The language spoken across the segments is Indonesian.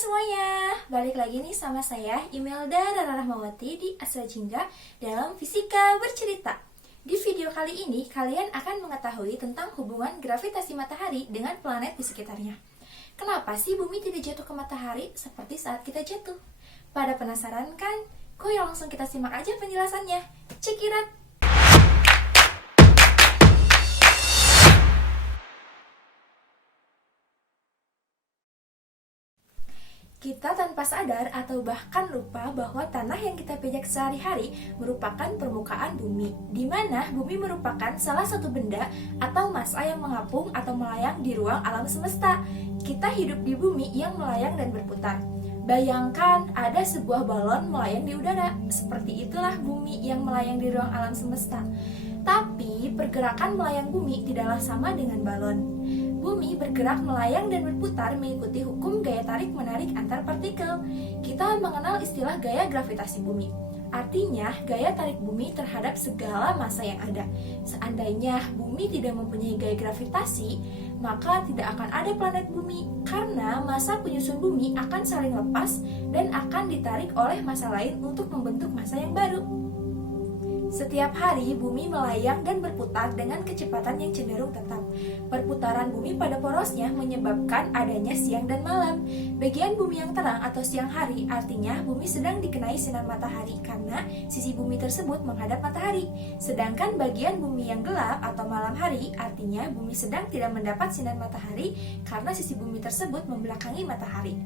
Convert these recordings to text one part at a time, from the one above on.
semuanya, balik lagi nih sama saya Imelda Rara Rahmawati di Astra Jingga dalam Fisika Bercerita. Di video kali ini kalian akan mengetahui tentang hubungan gravitasi matahari dengan planet di sekitarnya. Kenapa sih bumi tidak jatuh ke matahari seperti saat kita jatuh? Pada penasaran kan? Yuk langsung kita simak aja penjelasannya. Check it out! Kita tanpa sadar atau bahkan lupa bahwa tanah yang kita pijak sehari-hari merupakan permukaan bumi, di mana bumi merupakan salah satu benda atau massa yang mengapung atau melayang di ruang alam semesta. Kita hidup di bumi yang melayang dan berputar. Bayangkan ada sebuah balon melayang di udara, seperti itulah bumi yang melayang di ruang alam semesta. Tapi pergerakan melayang bumi tidaklah sama dengan balon. Bumi bergerak melayang dan berputar mengikuti hukum gaya tarik-menarik antar partikel. Kita mengenal istilah gaya gravitasi bumi. Artinya, gaya tarik bumi terhadap segala massa yang ada. Seandainya bumi tidak mempunyai gaya gravitasi, maka tidak akan ada planet bumi, karena massa penyusun bumi akan saling lepas dan akan ditarik oleh massa lain untuk membentuk massa yang baru. Setiap hari bumi melayang dan berputar dengan kecepatan yang cenderung tetap. Perputaran bumi pada porosnya menyebabkan adanya siang dan malam. Bagian bumi yang terang atau siang hari artinya bumi sedang dikenai sinar matahari karena sisi bumi tersebut menghadap matahari. Sedangkan bagian bumi yang gelap atau malam hari artinya bumi sedang tidak mendapat sinar matahari karena sisi bumi tersebut membelakangi matahari.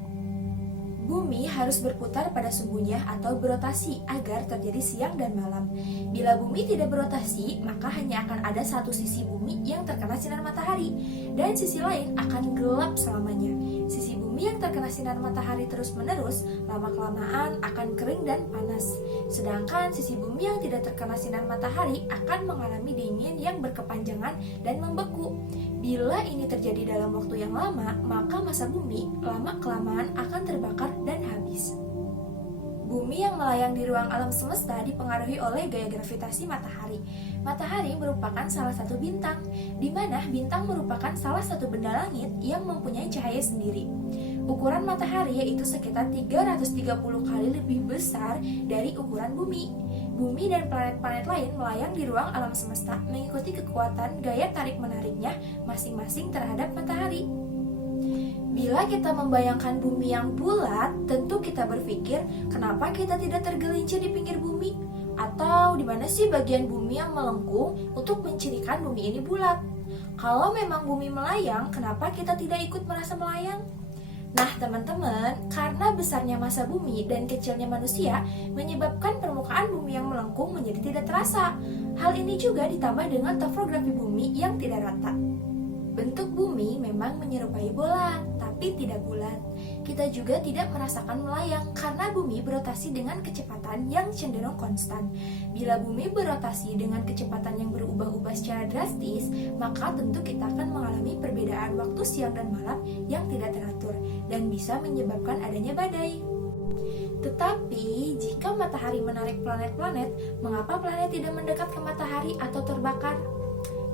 Bumi harus berputar pada sumbunya atau berotasi agar terjadi siang dan malam. Bila bumi tidak berotasi, maka hanya akan ada satu sisi bumi yang terkena sinar matahari, dan sisi lain akan gelap selamanya. Sisi bumi yang terkena sinar matahari terus-menerus, lama-kelamaan akan kering dan panas. Sedangkan sisi bumi yang tidak terkena sinar matahari akan mengalami dingin yang berkepanjangan dan membeku. Bila ini terjadi dalam waktu yang lama, maka massa bumi lama-kelamaan akan terbakar dan habis. Bumi yang melayang di ruang alam semesta dipengaruhi oleh gaya gravitasi matahari. Matahari merupakan salah satu bintang, di mana bintang merupakan salah satu benda langit yang mempunyai cahaya sendiri. Ukuran matahari yaitu sekitar 330 kali lebih besar dari ukuran bumi. Bumi dan planet-planet lain melayang di ruang alam semesta mengikuti kekuatan gaya tarik-menariknya masing-masing terhadap matahari. Bila kita membayangkan bumi yang bulat, tentu kita berpikir, kenapa kita tidak tergelincir di pinggir bumi? Atau di mana sih bagian bumi yang melengkung untuk mencirikan bumi ini bulat? Kalau memang bumi melayang, kenapa kita tidak ikut merasa melayang? Nah teman-teman, karena besarnya massa bumi dan kecilnya manusia menyebabkan permukaan bumi yang melengkung menjadi tidak terasa. Hal ini juga ditambah dengan topografi bumi yang tidak rata. Bentuk bumi memang menyerupai bola, tapi tidak bulat. Kita juga tidak merasakan melayang karena bumi berotasi dengan kecepatan yang cenderung konstan. Bila bumi berotasi dengan kecepatan yang berubah-ubah secara drastis, maka tentu kita akan mengalami perbedaan waktu siang dan malam yang tidak teratur dan bisa menyebabkan adanya badai. Tetapi, jika matahari menarik planet-planet, mengapa planet tidak mendekat ke matahari atau terbakar?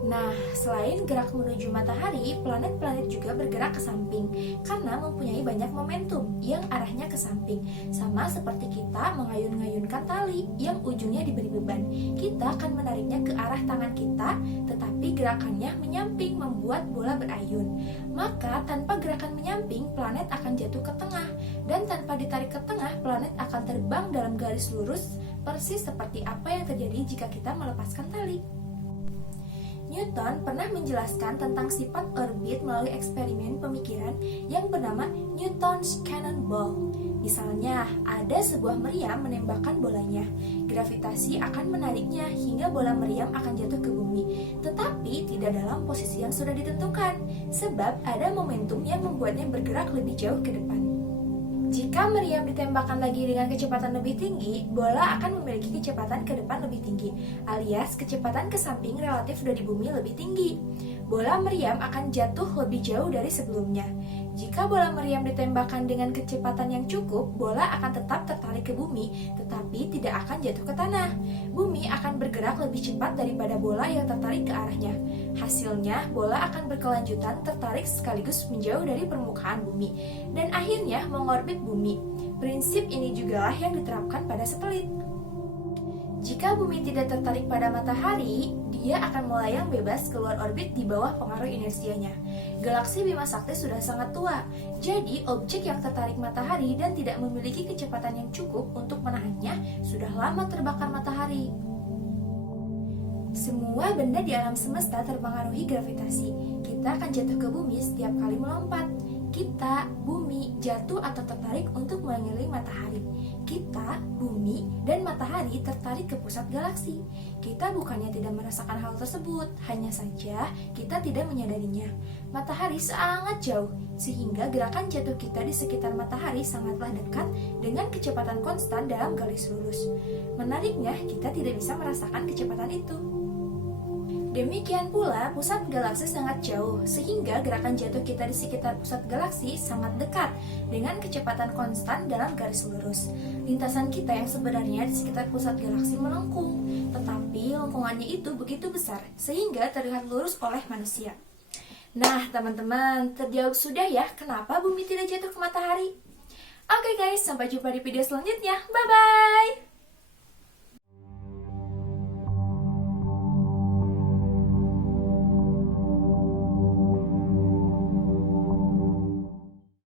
Nah, selain gerak menuju matahari, planet-planet juga bergerak ke samping karena mempunyai banyak momentum yang arahnya ke samping. Sama seperti kita mengayun-ngayunkan tali yang ujungnya diberi beban. Kita akan menariknya ke arah tangan kita, tetapi gerakannya menyamping membuat bola berayun. Maka tanpa gerakan menyamping, planet akan jatuh ke tengah. Dan tanpa ditarik ke tengah, planet akan terbang dalam garis lurus, persis seperti apa yang terjadi jika kita melepaskan tali. Newton pernah menjelaskan tentang sifat orbit melalui eksperimen pemikiran yang bernama Newton's Cannonball. Misalnya, ada sebuah meriam menembakkan bolanya. Gravitasi akan menariknya hingga bola meriam akan jatuh ke bumi, tetapi tidak dalam posisi yang sudah ditentukan, sebab ada momentum yang membuatnya bergerak lebih jauh ke depan. Jika meriam ditembakkan lagi dengan kecepatan lebih tinggi, bola akan memiliki kecepatan ke depan lebih tinggi, alias kecepatan ke samping relatif dari bumi lebih tinggi. Bola meriam akan jatuh lebih jauh dari sebelumnya. Jika bola meriam ditembakkan dengan kecepatan yang cukup, bola akan tetap tertarik ke bumi, tetapi tidak akan jatuh ke tanah. Bumi akan bergerak lebih cepat daripada bola yang tertarik ke arahnya. Hasilnya, bola akan berkelanjutan tertarik sekaligus menjauh dari permukaan bumi, dan akhirnya mengorbit bumi. Prinsip ini jugalah yang diterapkan pada satelit. Jika bumi tidak tertarik pada matahari, dia akan melayang bebas keluar orbit di bawah pengaruh inersianya. Galaksi Bima Sakti sudah sangat tua, jadi objek yang tertarik matahari dan tidak memiliki kecepatan yang cukup untuk menahannya sudah lama terbakar matahari. Semua benda di alam semesta terpengaruhi gravitasi. Kita akan jatuh ke bumi setiap kali melompat. Kita, bumi, jatuh atau tertarik untuk mengelilingi matahari. Kita, bumi, dan matahari tertarik ke pusat galaksi. Kita bukannya tidak merasakan hal tersebut, hanya saja kita tidak menyadarinya. Matahari sangat jauh, sehingga gerakan jatuh kita di sekitar matahari sangatlah dekat dengan kecepatan konstan dalam garis lurus. Menariknya, kita tidak bisa merasakan kecepatan itu. Demikian pula, pusat galaksi sangat jauh, sehingga gerakan jatuh kita di sekitar pusat galaksi sangat dekat dengan kecepatan konstan dalam garis lurus. Lintasan kita yang sebenarnya di sekitar pusat galaksi melengkung, tetapi lengkungannya itu begitu besar, sehingga terlihat lurus oleh manusia. Nah, teman-teman, terjawab sudah ya kenapa bumi tidak jatuh ke matahari? Oke guys, sampai jumpa di video selanjutnya. Bye-bye!